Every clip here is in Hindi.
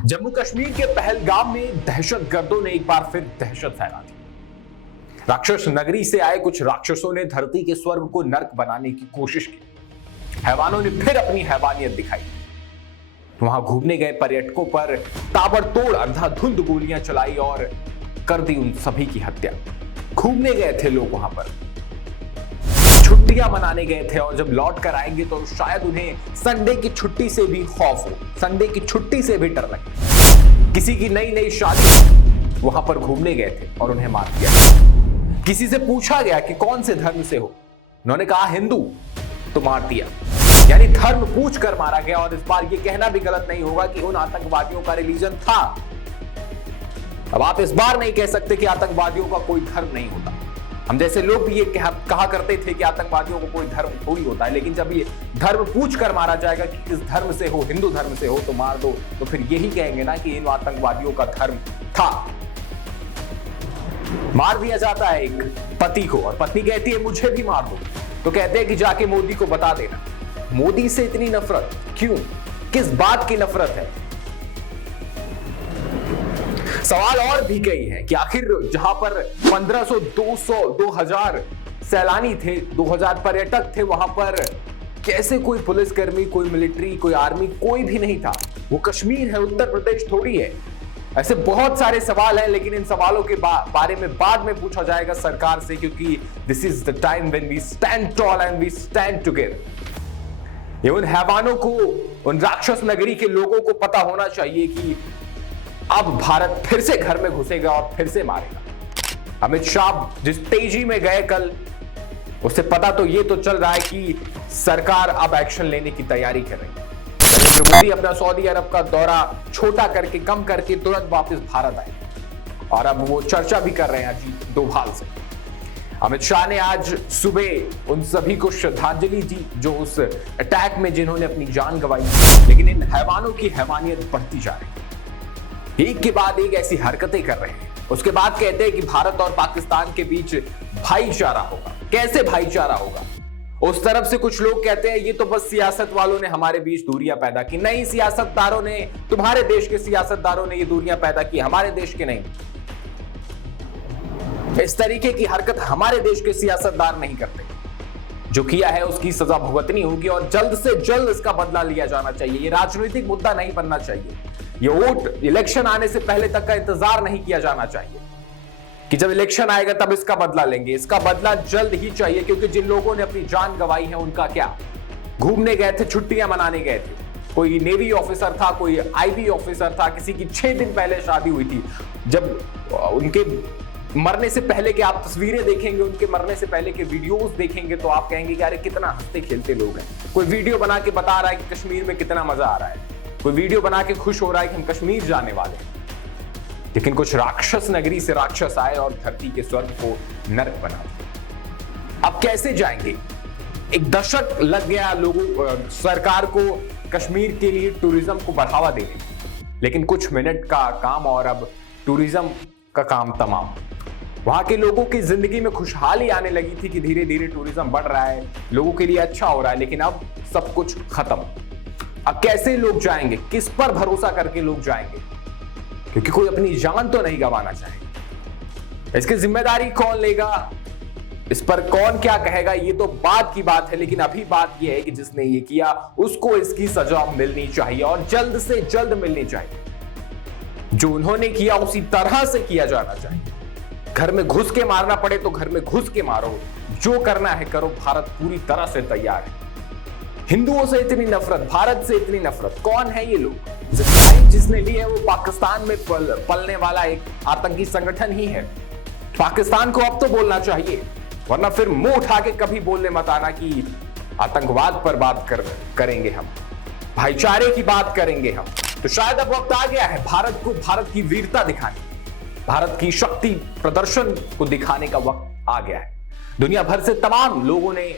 जम्मू कश्मीर के पहलगाम में दहशतगर्दों ने एक बार फिर दहशत फैला दी। राक्षस नगरी से आए कुछ राक्षसों ने धरती के स्वर्ग को नर्क बनाने की कोशिश की। हैवानों ने फिर अपनी हैवानियत दिखाई। वहां घूमने गए पर्यटकों पर ताबड़तोड़ अंधाधुंध गोलियां चलाई और कर दी उन सभी की हत्या। घूमने गए थे लोग, वहां पर छुट्टियां मनाने गए थे और जब लौट कर आएंगे तो शायद उन्हें संडे की छुट्टी से भी खौफ हो, संडे की छुट्टी से भी डर लगे। किसी की नई नई शादी, वहां पर घूमने गए थे और उन्हें मार दिया। किसी से पूछा गया कि कौन से धर्म से हो, उन्होंने कहा हिंदू, तो मार दिया। यानी धर्म पूछ कर मारा गया। और इस बार यह कहना भी गलत नहीं होगा कि उन आतंकवादियों का रिलीजन था। अब आप इस बार नहीं कह सकते कि आतंकवादियों का कोई धर्म नहीं होता। हम जैसे लोग भी ये कहा करते थे कि आतंकवादियों को कोई धर्म थोड़ी होता है, लेकिन जब ये धर्म पूछ कर मारा जाएगा कि किस धर्म से हो, हिंदू धर्म से हो तो मार दो, तो फिर यही कहेंगे ना कि इन आतंकवादियों का धर्म था। मार दिया जाता है एक पति को और पत्नी कहती है मुझे भी मार दो, तो कहते हैं कि जाके मोदी को बता देना। मोदी से इतनी नफरत क्यों? किस बात की नफरत है? सवाल और भी कई है कि आखिर जहां पर 1500, 200, 2000 सैलानी थे, 2000 पर्यटक थे, वहां पर कैसे कोई पुलिसकर्मी, कोई मिलिट्री, कोई आर्मी, कोई भी नहीं था? वो कश्मीर है, उत्तर प्रदेश थोड़ी है। ऐसे बहुत सारे सवाल हैं, लेकिन इन सवालों के बारे में बाद में पूछा जाएगा सरकार से, क्योंकि this is the time when we stand tall and we stand together. ये उन हैवानों को, उन राक्षस नगरी के लोगों को पता होना चाहिए कि अब भारत फिर से घर में घुसेगा और फिर से मारेगा। अमित शाह जिस तेजी में गए कल, उससे पता तो ये तो चल रहा है कि सरकार अब एक्शन लेने की तैयारी कर रही है। नरेंद्र मोदी अपना सऊदी अरब का दौरा छोटा करके, कम करके तुरंत वापस भारत आए और अब वो चर्चा भी कर रहे हैं अजीत डोभाल से। अमित शाह ने आज सुबह उन सभी को श्रद्धांजलि दी जो उस अटैक में जिन्होंने अपनी जान गंवाई, लेकिन इन हैवानों की हैवानियत बढ़ती जा रही है। एक के बाद एक ऐसी हरकतें कर रहे हैं। उसके बाद कहते हैं कि भारत और पाकिस्तान के बीच भाईचारा होगा। कैसे भाईचारा होगा? उस तरफ से कुछ लोग कहते हैं ये तो बस सियासत वालों ने हमारे बीच दूरियां पैदा की। नहीं, सियासतदारों ने, तुम्हारे देश के सियासतदारों ने ये दूरियां पैदा की, हमारे देश के नहीं। इस तरीके की हरकत हमारे देश के सियासतदार नहीं करते। जो किया है उसकी सजा भुगतनी होगी और जल्द से जल्द इसका बदला लिया जाना चाहिए। ये राजनीतिक मुद्दा नहीं बनना चाहिए। ये वोट, इलेक्शन आने से पहले तक का इंतजार नहीं किया जाना चाहिए कि जब इलेक्शन आएगा तब इसका बदला लेंगे। इसका बदला जल्द ही चाहिए, क्योंकि जिन लोगों ने अपनी जान गंवाई है उनका क्या? घूमने गए थे, छुट्टियां मनाने गए थे, कोई नेवी ऑफिसर था, कोई आईबी ऑफिसर था, किसी की 6 दिन पहले शादी हुई थी। जब उनके मरने से पहले के आप तस्वीरें देखेंगे, उनके मरने से पहले के वीडियोस देखेंगे तो आप कहेंगे कि अरे कितना हंसते खेलते लोग हैं। कोई वीडियो बना के बता रहा है कि कश्मीर में कितना मजा आ रहा है, कोई वीडियो बना के खुश हो रहा है कि हम कश्मीर जाने वाले हैं। लेकिन कुछ राक्षस नगरी से राक्षस आए और धरती के स्वर्ग को नरक बना दिया। अब कैसे जाएंगे? एक दशक लग गया लोगों, सरकार को कश्मीर के लिए टूरिज्म को बढ़ावा देने में, लेकिन कुछ मिनट का काम और अब टूरिज्म का काम तमाम। वहां के लोगों की जिंदगी में खुशहाली आने लगी थी कि धीरे धीरे टूरिज्म बढ़ रहा है, लोगों के लिए अच्छा हो रहा है, लेकिन अब सब कुछ खत्म। अब कैसे लोग जाएंगे? किस पर भरोसा करके लोग जाएंगे? क्योंकि कोई अपनी जान तो नहीं गंवाना चाहेगा। इसकी जिम्मेदारी कौन लेगा? इस पर कौन क्या कहेगा? ये तो बाद की बात है, लेकिन अभी बात यह है कि जिसने ये किया उसको इसकी सजा मिलनी चाहिए और जल्द से जल्द मिलनी चाहिए। जो उन्होंने किया उसी तरह से किया जाना चाहिए। घर में घुस के मारना पड़े तो घर में घुस के मारो, जो करना है करो। भारत पूरी तरह से तैयार है। हिंदुओं से इतनी नफरत, भारत से इतनी नफरत, कौन है ये लोग? जिसने ली है वो पाकिस्तान में पलने वाला एक आतंकी संगठन ही है। पाकिस्तान को अब तो बोलना चाहिए, वरना फिर मुंह उठा के कभी बोलने मत आना कि आतंकवाद पर बात करेंगे हम, भाईचारे की बात करेंगे हम। तो शायद अब वक्त आ गया है भारत को भारत की वीरता दिखाने, भारत की शक्ति प्रदर्शन को दिखाने का वक्त आ गया है। दुनिया भर से तमाम लोगों ने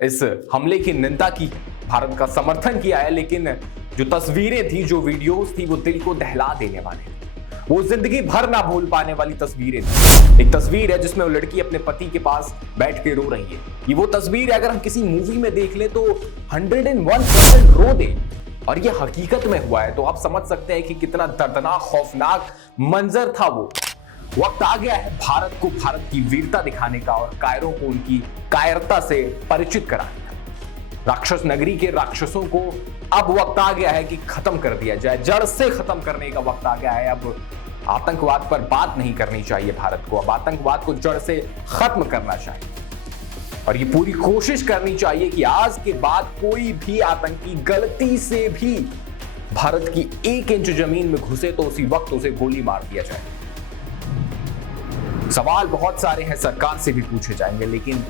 इस हमले की निंदा की, भारत का समर्थन किया है, लेकिन जो तस्वीरें थी, जो वीडियोस थी, वो दिल को दहला देने वाले थे। वो जिंदगी भर ना भूल पाने वाली तस्वीरें थी। एक तस्वीर है जिसमें वो लड़की अपने पति के पास बैठ के रो रही है। ये वो तस्वीर है, अगर हम किसी मूवी में देख ले तो 101% रो दे। और ये हकीकत में हुआ है, तो आप समझ सकते हैं कि कितना दर्दनाक खौफनाक मंजर था वो। वक्त आ गया है भारत को भारत की वीरता दिखाने का और कायरों को उनकी कायरता से परिचित कराने का। राक्षस नगरी के राक्षसों को अब वक्त आ गया है कि खत्म कर दिया जाए, जड़ से खत्म करने का वक्त आ गया है। अब आतंकवाद पर बात नहीं करनी चाहिए भारत को, अब आतंकवाद को जड़ से खत्म करना चाहिए और ये पूरी कोशिश करनी चाहिए कि आज के बाद कोई भी आतंकी गलती से भी भारत की 1 इंच जमीन में घुसे तो उसी वक्त उसे गोली मार दिया जाए। सवाल बहुत सारे हैं, सरकार से भी पूछे जाएंगे, लेकिन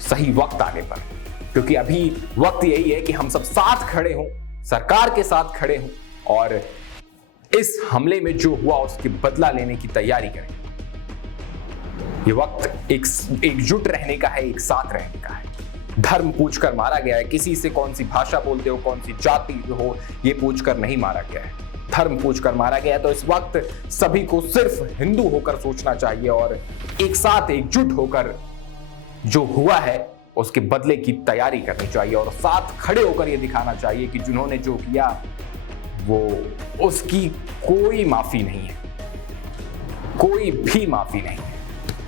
सही वक्त आने पर, क्योंकि अभी वक्त यही है कि हम सब साथ खड़े हों, सरकार के साथ खड़े हों और इस हमले में जो हुआ उसके बदला लेने की तैयारी करें। ये वक्त एकजुट रहने का है, एक साथ रहने का है। धर्म पूछकर मारा गया है, किसी से कौन सी भाषा बोलते हो, कौन सी जाति हो, ये पूछकर नहीं मारा गया है, धर्म पूछकर मारा गया है। तो इस वक्त सभी को सिर्फ हिंदू होकर सोचना चाहिए और एक साथ एकजुट होकर जो हुआ है उसके बदले की तैयारी करनी चाहिए और साथ खड़े होकर यह दिखाना चाहिए कि जिन्होंने जो किया वो उसकी कोई माफी नहीं है, कोई भी माफी नहीं है।